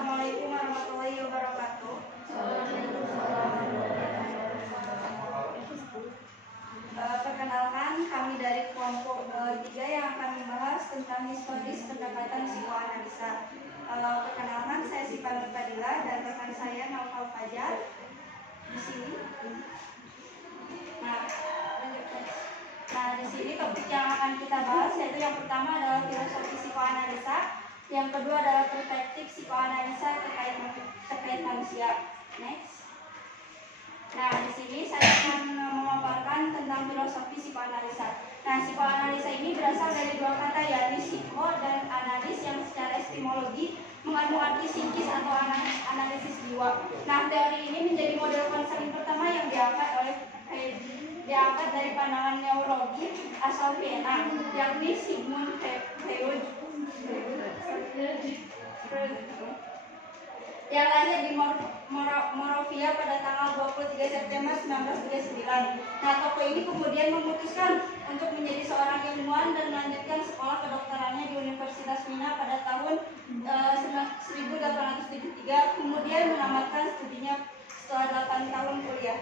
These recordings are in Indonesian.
Assalamualaikum warahmatullahi wabarakatuh. Perkenalkan, kami dari kelompok 3 yang akan membahas tentang historis pendekatan psikoanalisa. Perkenalkan, saya Siva Nur Fadila dan rekan saya Naufal Fajar di sini. Nah, di sini topik yang akan kita bahas yaitu yang pertama adalah filosofi psikoanalisa, yang kedua adalah perspektif psikoanalisa terkait manusia. Next. Nah, di sini saya akan memaparkan tentang filosofi psikoanalisa. Nah, psikoanalisa ini berasal dari dua kata, yakni psiko dan analis, yang secara etimologi mengandung arti psikis atau analisis jiwa. Nah, teori ini menjadi model konseling pertama yang diangkat dari pandangan neurologi asal Vienna, yakni Sigmund Freud, yang lahir di Moravia pada tanggal 23 September 1939. Nah, tokoh ini kemudian memutuskan untuk menjadi seorang ilmuwan dan melanjutkan sekolah kedokterannya di Universitas Vienna pada tahun 1873, kemudian menamatkan studinya setelah 8 tahun kuliah.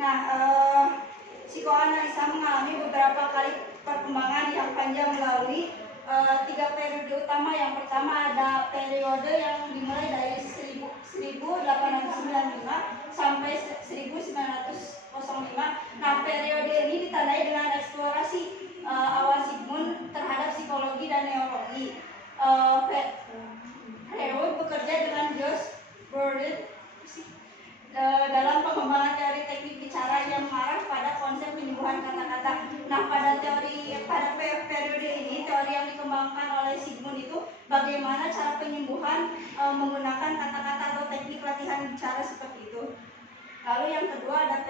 Nah, psikoanalisa mengalami beberapa kali perkembangan yang panjang melalui 3 periode utama. Yang pertama ada periode yang dimulai dari 1895 sampai 1905. Nah, periode ini ditandai dengan eksplorasi awal Sigmund terhadap psikologi dan neurologi. Freud bekerja dengan George Bourdieu dalam pengembangan teori teknik bicara yang mengarah pada konsep penyembuhan kata-kata. Nah, pada periode ini, teori yang dikembangkan oleh Sigmund itu bagaimana cara penyembuhan menggunakan kata-kata atau teknik latihan bicara seperti itu. Lalu yang kedua ada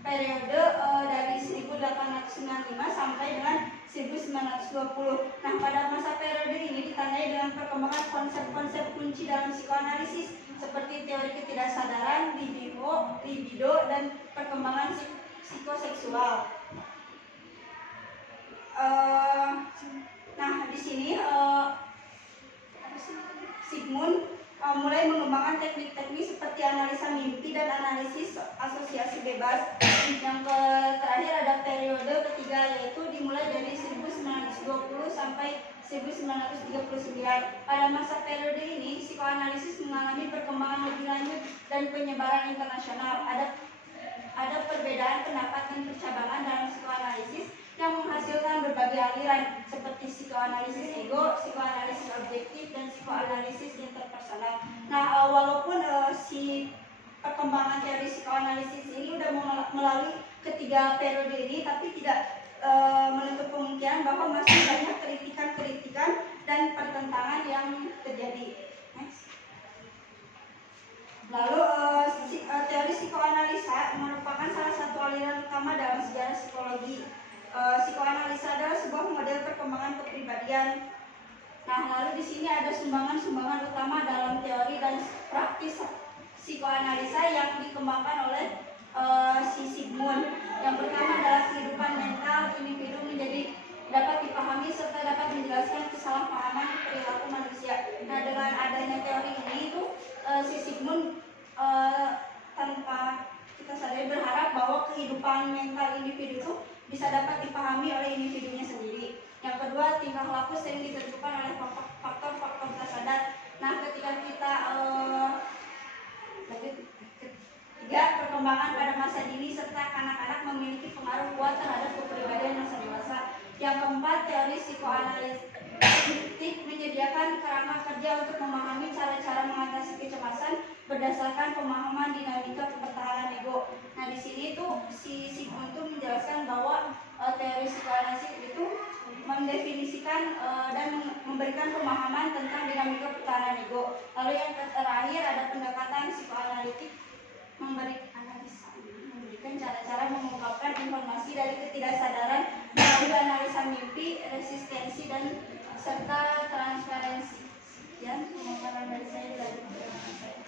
periode dari 1895 sampai dengan 1920. Nah, pada masa periode ini ditandai dengan perkembangan konsep-konsep kunci dalam psikoanalisis seperti teori ketidaksadaran, libido, dan perkembangan psikoseksual. Nah, di sini Sigmund mulai mengembangkan teknik-teknik seperti analisa mimpi dan analisis asosiasi bebas. Yang terakhir ada periode ketiga, yaitu dimulai dari 1920 sampai 1939. Pada masa periode ini, psikoanalisis mengalami perkembangan lebih lanjut dan penyebaran internasional. Ada perbedaan pendapat dan percabangan dalam psikoanalisis yang menghasilkan berbagai aliran seperti psikoanalisis ego, psikoanalisis objektif, dan psikoanalisis interpersonal. Nah, walaupun si perkembangan teori psikoanalisis ini sudah melalui ketiga periode ini, tapi tidak menutup kemungkinan bahwa masih banyak kritikan-kritikan dan pertentangan yang terjadi. Next. Lalu teori psikoanalisa merupakan salah satu aliran utama dalam sejarah psikologi. Psikoanalisa adalah sebuah model perkembangan kepribadian. Nah, lalu di sini ada sumbangan-sumbangan utama dalam teori dan praktis psikoanalisa yang dikembangkan oleh si Sigmund. Yang pertama adalah kehidupan mental individu menjadi dapat dipahami serta dapat menjelaskan kesalahpahaman perilaku manusia. Nah, dengan adanya teori ini itu si Sigmund tanpa kita sadari berharap bahwa kehidupan mental individu itu bisa dapat dipahami oleh individunya sendiri. Yang kedua, tingkah laku sering ditentukan oleh faktor-faktor tak sadar. Nah, ketika kita ketiga, perkembangan pada masa dini serta kanak-kanak memiliki pengaruh kuat terhadap kepribadian masa dewasa. Yang keempat, teori psikoanalitik menyediakan kerangka kerja untuk memahami cara-cara mengatasi kecemasan berdasarkan pemahaman dinamika pertahanan ego. Nah, di sini tuh si Sigmund itu menjelaskan bahwa teori psikoanalisis itu mendefinisikan dan memberikan pemahaman tentang dinamika pertahanan ego. Lalu yang terakhir ada pendekatan psikoanalitik memberikan cara-cara mengungkapkan informasi dari ketidaksadaran melalui analisa mimpi, resistensi, dan serta transferensi. Ya, pemaparan dari saya dilanjutkan dengan saya.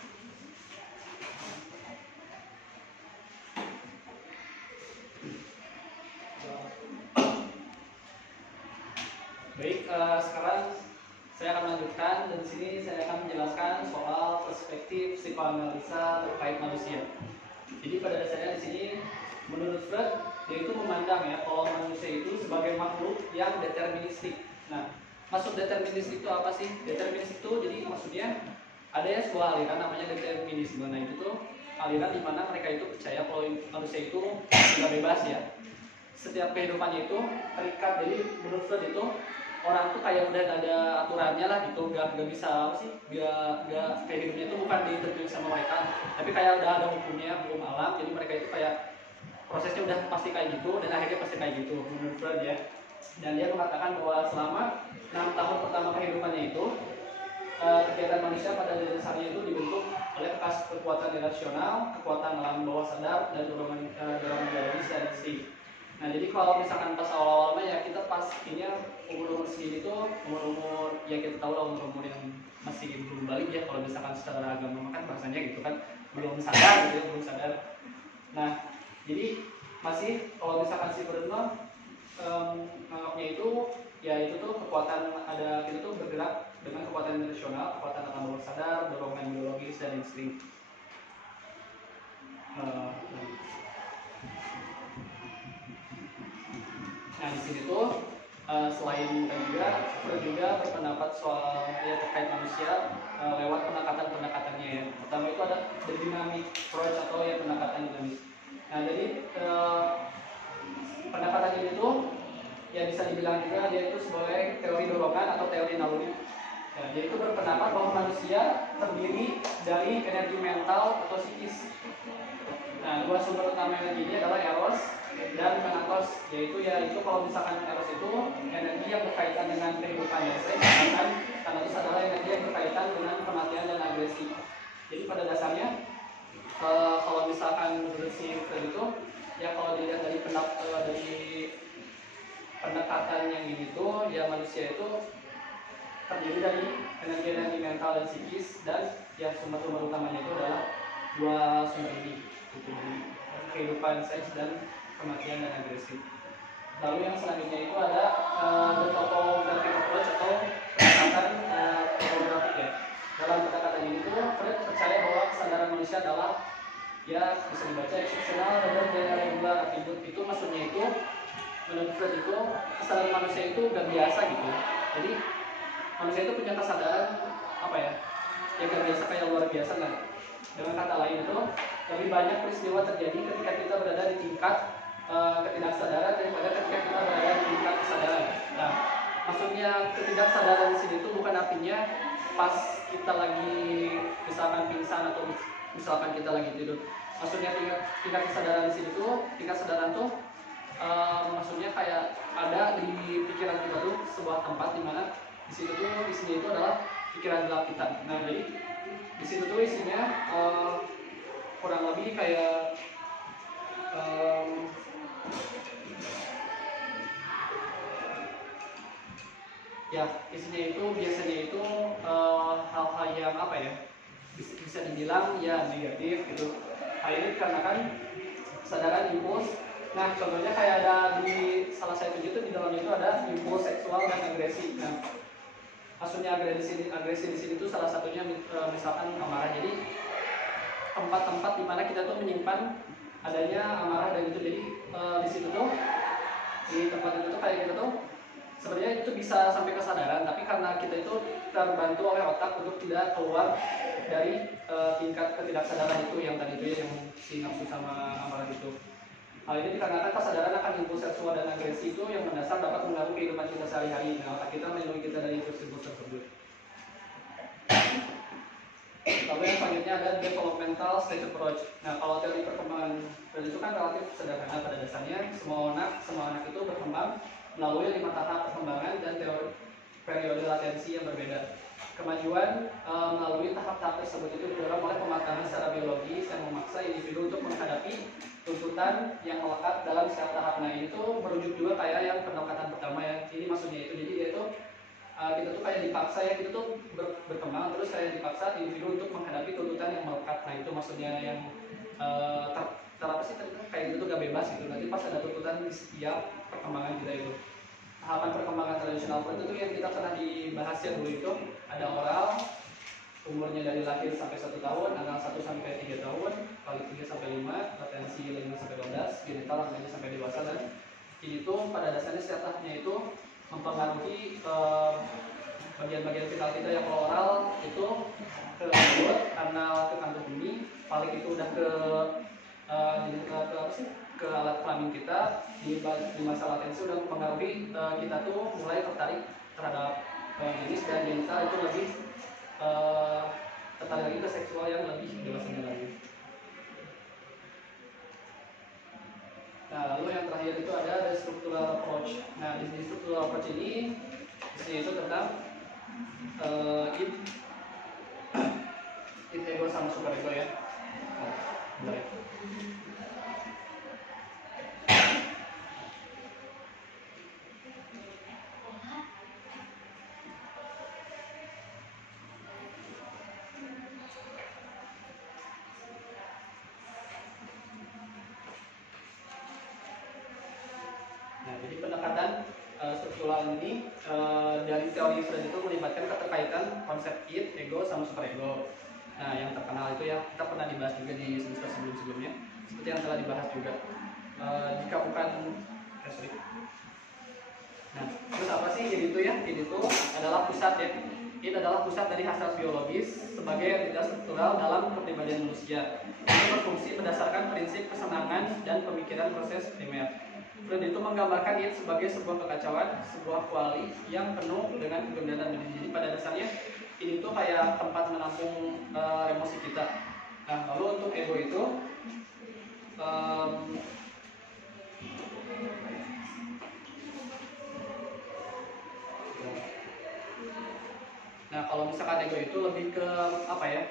Baik, sekarang Saya akan lanjutkan dan di sini saya akan menjelaskan soal perspektif psikoanalisa terkait manusia. Jadi pada dasarnya di sini menurut Freud dia itu memandang ya kalau manusia itu sebagai makhluk yang deterministik. Nah, maksud deterministik itu apa sih? Deterministik itu jadi maksudnya ada ya sebuah aliran namanya determinisme. Nah itu tuh aliran di mana mereka itu percaya kalau manusia itu tidak bebas ya. Setiap kehidupannya itu terikat. Jadi menurut Freud itu orang tuh kayak udah ada aturannya lah gitu, gak bisa apa sih, gak kayak hidupnya itu bukan ditentuin sama mereka, tapi kayak udah ada hukumnya, hukum alam. Jadi mereka itu kayak prosesnya udah pasti kayak gitu dan akhirnya pasti kayak gitu menurut Freud ya. Dan dia mengatakan bahwa selama 6 tahun pertama kehidupannya itu kegiatan manusia pada dasarnya itu dibentuk oleh kekuatan irasional, kekuatan alam bawah sadar, dan dorongan biologis dan insting. Nah jadi kalau misalkan pas awal-awalnya ya kita pastinya umur segini tuh umur ya kita tahu lah umur yang masih belum balik ya kalau misalkan secara agama kan bahasanya gitu kan belum sadar gitu ya, belum sadar. Nah jadi masih kalau misalkan si Bruno menganggapnya itu ya itu tuh kekuatan ada itu tuh bergerak dengan kekuatan rasional, kekuatan alam bawah sadar, dorongan biologis dan insting. Nah di sini tuh selain juga berpendapat soal ya terkait manusia lewat pendekatan-pendekatannya ya. Pertama itu ada the dynamic approach atau ya pendekatan dinamis. Nah jadi pendekatan ini tuh ya bisa dibilang juga dia itu sebagai teori dorongan atau teori naluri. Ya, dia itu berpendapat bahwa manusia terdiri dari energi mental atau psikis. Nah, dua sumber utama energi ini adalah eros dan thanatos, yaitu kalau misalkan eros itu energi yang berkaitan dengan kehidupan ya, sedangkan thanatos adalah energi yang berkaitan dengan kematian dan agresi. Jadi pada dasarnya kalau misalkan menurut si Freud itu ya kalau dilihat dari pendekatan yang ini tuh ya manusia itu terdiri dari energi-energi mental dan psikis, dan yang sumber-sumber utamanya itu adalah dua sumber ini, itu kehidupan, seks, dan kematian dan agresi. Lalu yang selanjutnya itu ada the topographic approach atau pendekatan topografik ya. Dalam pendekatan ini tuh Freud percaya bahwa kesadaran manusia adalah ya bisa dibaca exceptional dan regular atribut. Itu maksudnya itu menurut Freud itu kesadaran manusia itu gak biasa gitu. Jadi manusia itu punya kesadaran apa ya? Ya gak biasa kayak luar biasa kan. Dengan kata lain itu lebih banyak peristiwa terjadi ketika kita berada di tingkat ketidaksadaran daripada ketika kita berada di tingkat kesadaran. Nah, maksudnya ketidaksadaran di sini itu bukan artinya pas kita lagi misalkan pingsan atau misalkan kita lagi tidur. Maksudnya tingkat kesadaran di sini tuh, tingkat kesadaran tuh maksudnya kayak ada di pikiran kita tuh sebuah tempat di mana di situ tuh isinya itu adalah pikiran gelap kita. Nah jadi di situ tuh isinya kurang lebih kayak ya isinya itu biasanya itu hal-hal yang apa ya bisa dibilang ya negatif gitu. Hal ini dikarenakan kesadaran impuls. Nah contohnya kayak ada di salah satu itu di dalamnya itu ada impuls seksual dan agresi. Nah maksudnya agresi di sini itu salah satunya misalkan amarah. Jadi tempat-tempat di mana kita tuh menyimpan adanya amarah dan itu. Jadi di situ tuh di tempat itu tuh kayak kita tuh sebenarnya itu bisa sampai kesadaran, tapi karena kita itu terbantu oleh otak untuk tidak keluar dari tingkat ketidaksadaran itu yang tadi itu ya, yang si nafsu sama amarah itu. Hal ini dikarenakan kesadaran akan impuls seksual dan agresi itu yang mendasar dapat mengganggu kehidupan kita sehari-hari. Nah, otak kita melindungi kita dari impuls tersebut. Lalu yang selanjutnya ada developmental stage approach. Nah, kalau teori perkembangan itu kan relatif sederhana pada dasarnya. Semua anak itu berkembang melalui 5 tahap perkembangan dan periode latensi yang berbeda. Kemajuan melalui tahap-tahap tersebut itu didorong oleh pematangan secara biologis yang memaksa individu untuk menghadapi tuntutan yang melekat dalam setiap tahap. Nah, ini tuh merujuk juga kayak yang pendekatan pertama ya. Ini maksudnya itu. Jadi dia itu kita tuh kayak dipaksa ya, kita tuh berkembang terus kayak dipaksa individu untuk menghadapi tuntutan yang melekat. Nah, itu maksudnya yang apa sih kayak gitu tuh gak bebas gitu. Nanti pas ada tuntutan di setiap perkembangan kita itu. tahapan perkembangan tradisional Freud itu yang kita pernah dibahas ya dulu itu ada oral, umurnya dari lahir sampai 1 tahun, anal 1 sampai 3 tahun, kali 3 sampai 5, latensi 5 sampai 12, genital remaja sampai dewasa, dan ini tuh pada dasarnya setiap tahapnya itu mempengaruhi bagian-bagian vital kita. Yang oral itu ke mulut, anal ke kantong kemih, paling itu udah ke apa sih, ke alat kelamin kita. Di masa latensi udah mempengaruhi kita tuh mulai tertarik terhadap jenis, dan genital itu lebih tertarik lagi ke seksual yang lebih dewasanya lagi. Nah, lalu yang terakhir itu ada the structural approach. Nah, di structural approach ini itu tentang id ego sama super ego ya. Nah, jadi pendekatan struktural ini dari teori Freud itu melibatkan keterkaitan konsep id, ego, sama superego. Nah, yang terkenal itu ya kita pernah dibahas juga di semester sebelum-sebelumnya, seperti yang telah dibahas juga. Jika bukan Nah, terus apa sih id itu ya? Id itu adalah pusat ya. Id adalah pusat dari hasrat biologis sebagai entitas struktural dalam kepribadian manusia. Ini berfungsi berdasarkan prinsip kesenangan dan pemikiran proses primer. Freud itu menggambarkan id sebagai sebuah kekacauan, sebuah kuali yang penuh dengan kegembiraan diri. Jadi pada dasarnya id itu kayak tempat menampung emosi kita. Nah, lalu untuk ego itu nah, kalau misalkan ego itu lebih ke apa ya?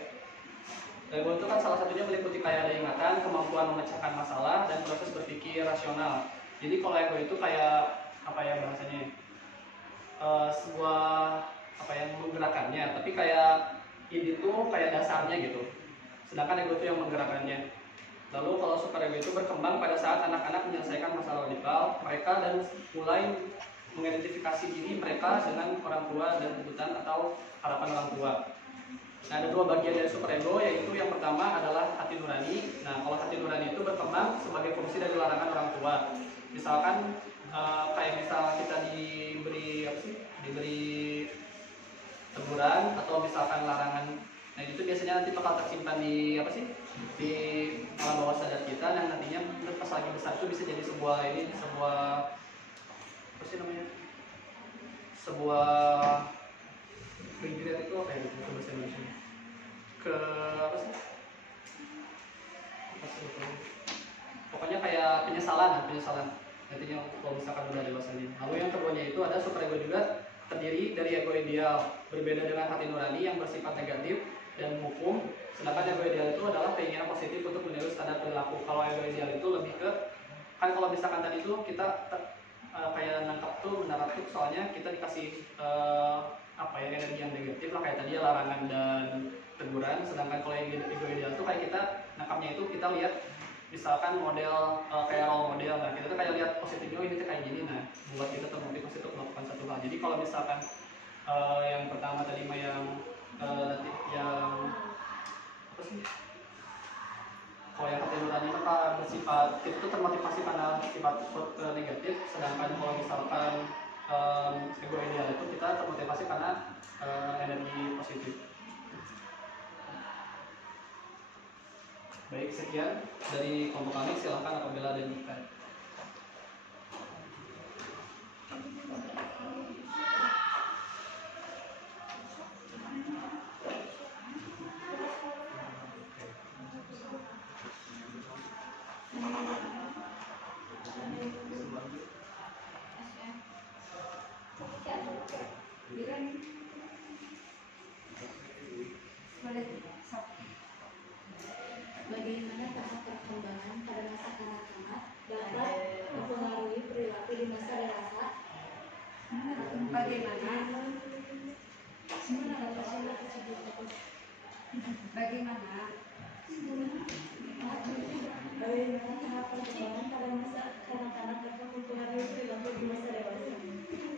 Ego itu kan salah satunya meliputi kayak ada ingatan, kemampuan memecahkan masalah, dan proses berpikir rasional. Jadi kalau ego itu kayak apa ya bahasanya? Sebuah apa yang menggerakkannya, tapi kayak id itu kayak dasarnya gitu. Sedangkan ego itu yang menggerakkannya. Lalu kalau super ego itu berkembang pada saat anak-anak menyelesaikan masalah radikal mereka dan mulai mengidentifikasi diri mereka dengan orang tua dan tuntutan atau harapan orang tua. Nah, ada dua bagian dari superego, yaitu yang pertama adalah hati nurani. Nah, kalau hati nurani itu berkembang sebagai fungsi dari larangan orang tua. Misalkan kayak misal kita diberi apa sih? Diberi teguran atau misalkan larangan. Nah, itu biasanya nanti bakal tersimpan di apa sih? Di alam bawah sadar kita, dan nantinya pas lagi besar itu bisa jadi sebuah apa sih namanya? Sebuah regret itu apa ya itu bahasa Indonesia? Apa sih? Pokoknya kayak penyesalan nantinya kalau misalkan udah dewasa ini. Lalu yang keduanya itu ada superego juga, terdiri dari ego ideal, berbeda dengan hati nurani yang bersifat negatif dan hukum. Sedangkan ego ideal itu adalah keinginan positif untuk meniru standar perilaku. Kalau ego ideal itu lebih ke, kan kalau misalkan tadi itu kita kayak menangkap tuh soalnya kita dikasih apa ya, energi yang negatif lah, kayak tadi ya, larangan dan teguran. Sedangkan kalau ego ideal tuh kayak kita nangkapnya itu kita lihat misalkan model kayak role model. Nah, kita tuh kayak lihat positifnya, ini tuh kayak gini, nah buat kita termotivasi untuk melakukan satu hal. Jadi kalau misalkan yang pertama tadi mah yang apa sih, kalau yang hati nurani maka bersifat itu termotivasi karena sifat negatif. Sedangkan kalau misalkan ego ideal itu kita termotivasi karena energi positif. Baik, sekian dari kelompok kami. Silahkan apabila ada yang bertanya. Bagaimana tahap perkembangan pada masa kanak-kanak dapat mempengaruhi perilaku di masa dewasa? Bagaimana tahap perkembangan pada masa kanak-kanak dapat mempengaruhi perilaku di masa dewasa?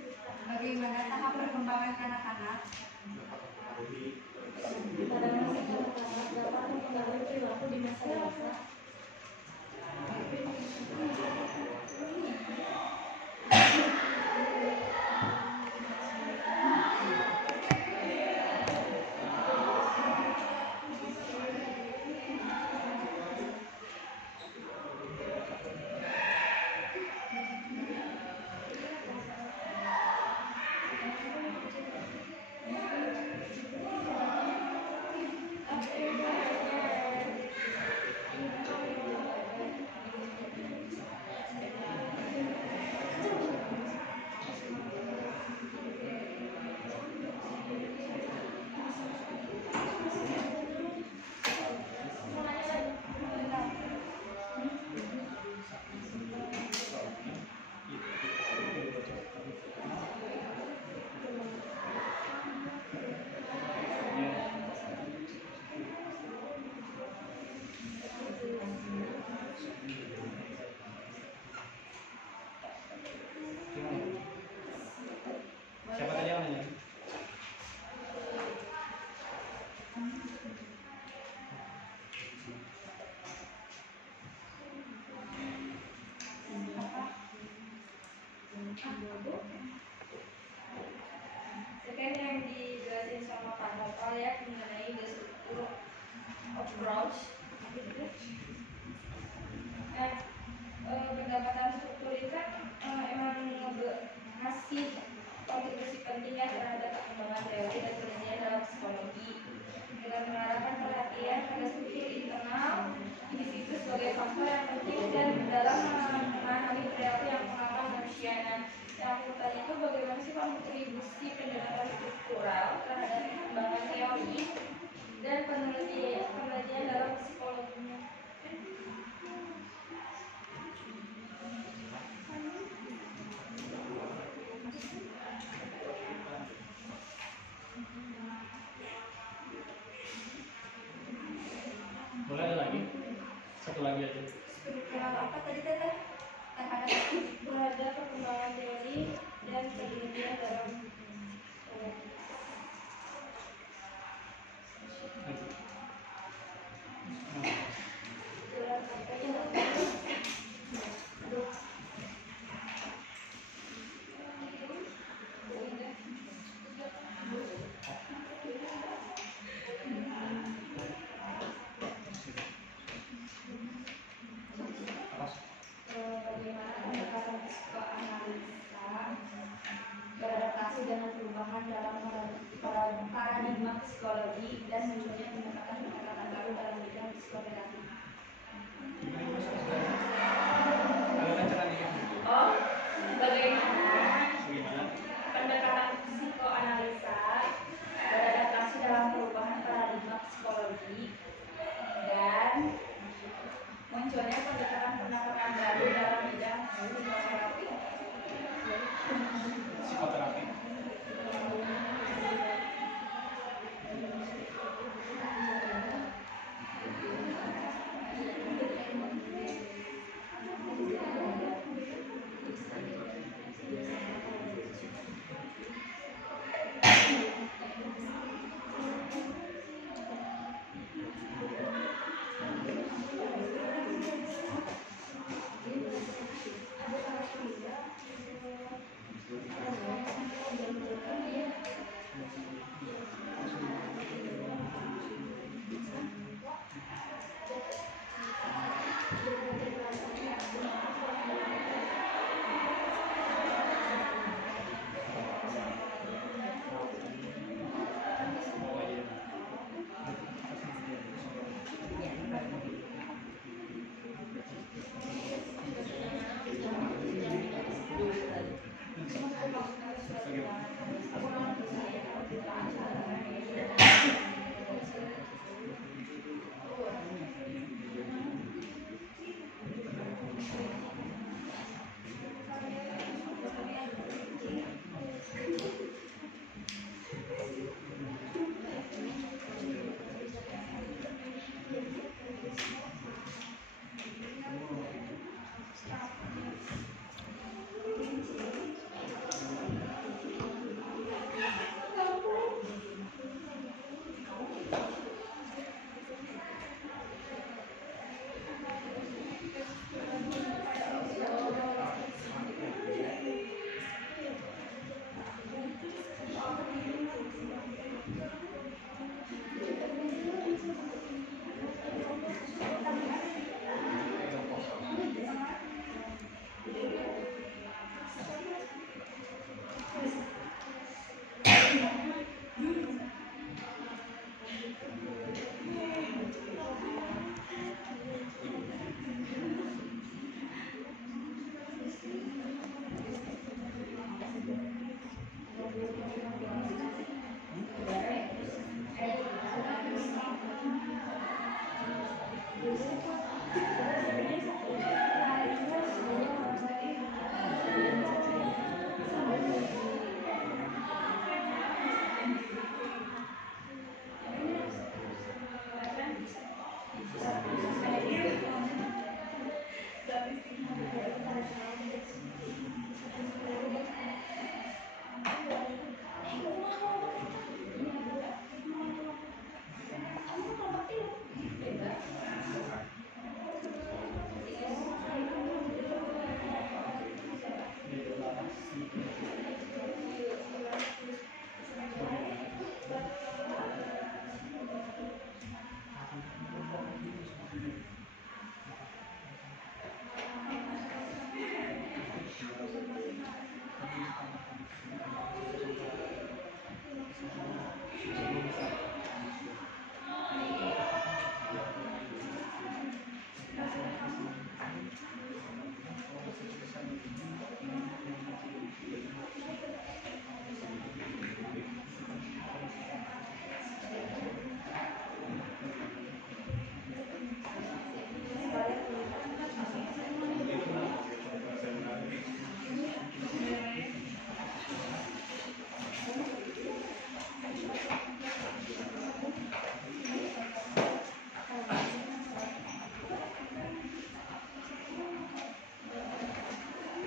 Second yang dijelasin sama Kak Nopal ya mengenai the structure approach. Nah, pendapatan struktur itu kan emang ngasih kontribusi pentingnya terhadap perkembangan teori dan penelitian dalam psikologi dengan mengarahkan perhatian pada struktur internal individu sebagai faktor yang penting dan dalam memahami perilaku yang mengatur manusia. Nah, yang aku tanya itu bagaimana sih kontribusi pendekatan struktural terhadap perkembangan teori dan penelitian dalam psikologinya. Boleh ada lagi? Satu lagi aja. Struktural apa tadi teteh? Terhadap perkembangan teori dan penelitian dalam Lagi. bagaimana pendekatan psikoanalisa beradaptasi dengan perubahan dalam paradigma psikologi dan munculnya pendekatan-pendekatan baru dalam bidang psikoterapi. Agak kencang dikit. Oh, bagaimana Gimana? pendekatan psikoanalisa beradaptasi dalam perubahan paradigma psikologi dan munculnya pendekatan-pendekatan baru dalam bidang psikoterapi. Psikoterapi.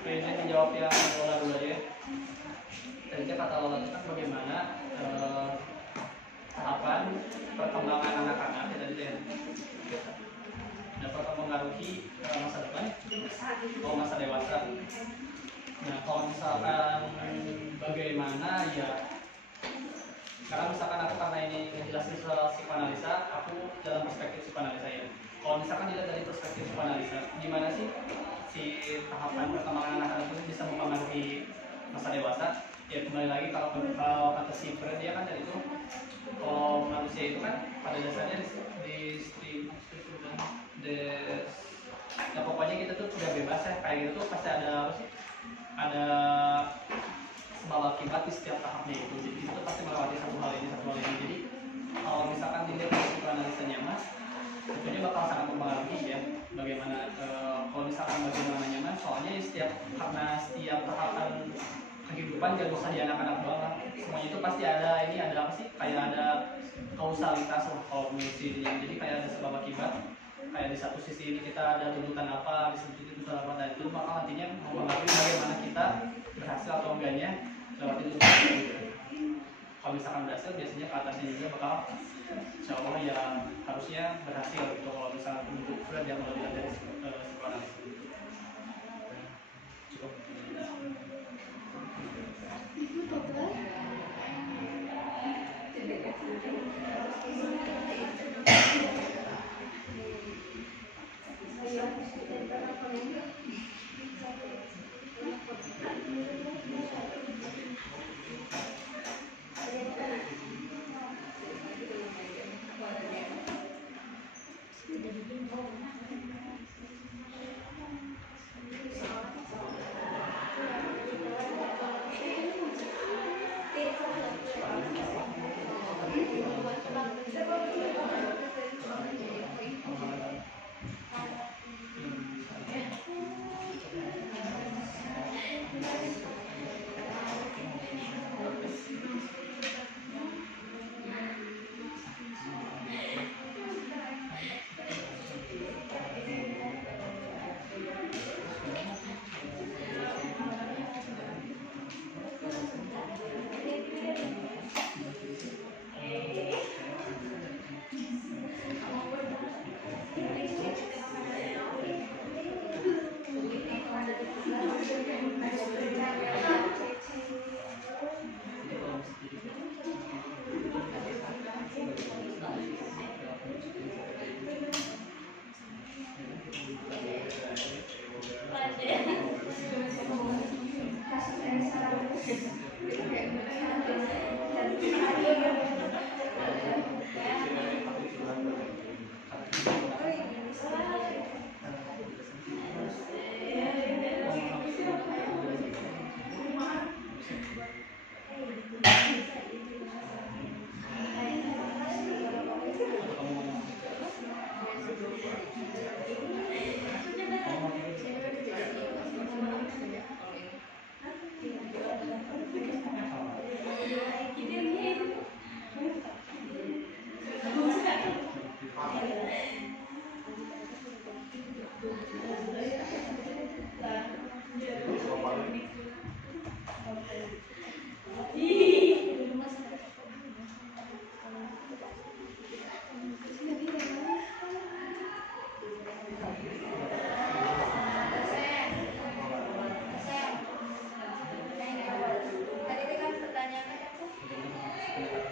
Ini menjawab yang Lola dulu aja ya. Tadi kata Lola itu kan bagaimana tahapan perkembangan anak-anak ya tadi ya. Dapat mempengaruhi masa depan atau masa dewasa. Nah kalau misalkan bagaimana ya, karena misalkan aku karena ini ngejelasin soal psikoanalisa, aku dalam perspektif psikoanalisa ya. Kalau misalkan dilihat dari perspektif psikoanalisa, gimana sih si tahapan perkembangan anak-anak itu bisa mempengaruhi masa dewasa? Ya kembali lagi kalau kata si Fred dia kan dari itu, kalau manusia itu kan pada dasarnya ya pokoknya kita tuh udah bebas ya, kayak gitu tuh pasti ada apa sih? Ada sebab akibat di setiap tahapnya itu. Jadi itu pasti melewati satu hal ini. Jadi kalau misalkan dilihat dari psikoanalisanya mas, tentunya bakal sangat mempengaruhi ya bagaimana kalau misalkan bagaimana nyaman. Soalnya karena setiap tahapan kehidupan gak usah di anak-anak doang, semuanya itu pasti ada apa sih, kayak ada kausalitas kalau menurut dirinya. Jadi kayak ada sebab akibat, kayak di satu sisi ini kita ada tuntutan apa, di satu sisi tuntutan apa, dan itu bakal nantinya mempengaruhi bagaimana kita berhasil atau enggaknya lewat itu. Kalau misalkan berhasil, biasanya ke atasnya juga bakal insya Allah ya harusnya berhasil gitu. Kalau misalkan untuk Fred yang melihat dari psikoanalisis cukup.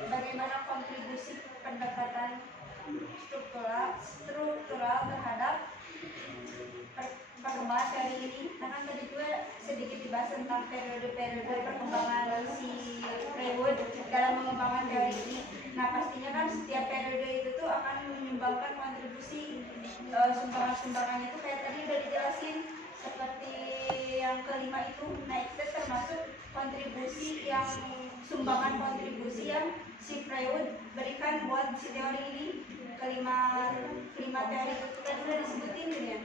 Bagaimana kontribusi pendekatan struktural terhadap perkembangan teori ini? Karena tadi gue sedikit dibahas tentang periode-periode perkembangan si Freud dalam mengembangkan teori ini. Nah pastinya kan setiap periode itu tuh akan menyumbangkan kontribusi sumbangan-sumbangannya itu kayak tadi udah dijelasin seperti yang kelima itu. Nah itu termasuk kontribusi yang sumbangan kontribusi yang si Freud berikan buat si teori ini. Kelima teori itu kan udah disebutin ya.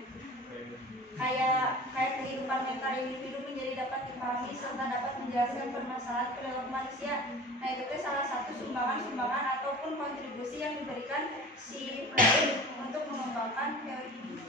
Kayak kehidupan mental individu menjadi dapat dipahami serta dapat menjelaskan permasalahan perilaku manusia. Nah itu tuh salah satu sumbangan ataupun kontribusi yang diberikan si Freud untuk mengembangkan teori ini.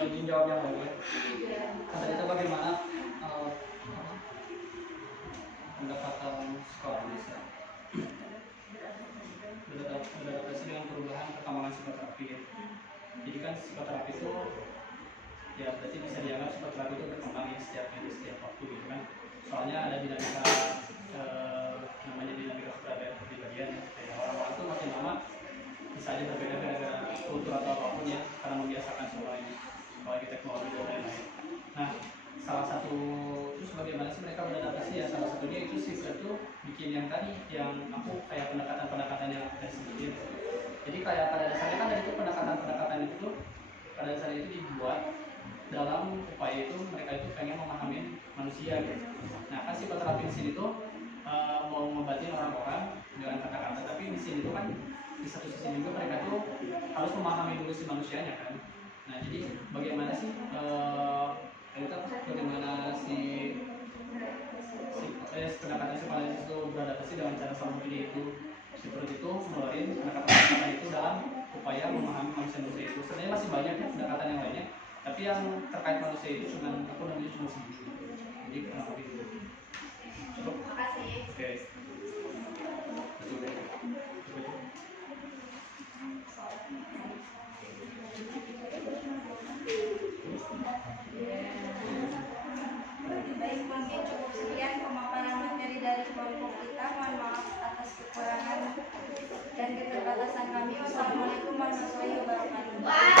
Izin jawab yang lain. Kata itu bagaimana pendekatan psikologis beradaptasi dengan perubahan perkembangan psikoterapi ya. Jadi kan psikoterapi itu ya berarti bisa dianggap psikoterapi itu berkembang ya setiap waktu gitu kan. Soalnya ada dinamika namanya dinamika kepribadian ya. Kayak orang-orang tuh makin lama bisa aja berbeda gara-gara kultur atau apapun ya, karena membiasakan semuanya apalagi teknologi dan lain-lain. Nah, salah satu terus bagaimana sih mereka beradaptasi ya, salah satunya itu si Fred tuh bikin yang tadi yang aku kayak pendekatan yang aku tadi sebutin. Jadi kayak pada dasarnya kan dari itu pendekatan itu tuh pada dasarnya itu dibuat dalam upaya itu mereka itu pengen memahami manusia gitu. Nah kan psikoterapi di sini tuh mau membantu orang-orang dengan kata-kata, tapi di sini tuh kan di satu sisi juga mereka tuh harus memahami dulu si manusianya kan. Nah jadi bagaimana sih bagaimana si pendekatan psikologis itu beradaptasi dengan cara salah satunya itu seperti itu ngeluarin pendekatan itu dalam upaya memahami manusia itu. Sebenarnya masih banyak ya pendekatan yang lainnya, tapi yang terkait manusia itu cuma aku namanya cuma segitu. Jadi kenapa gitu? Cukup? Terima kasih. Oke. Baik, mungkin cukup sekian pemaparan materi dari kelompok kita. Mohon maaf atas kekurangan dan keterbatasan kami. Wassalamualaikum warahmatullahi wabarakatuh.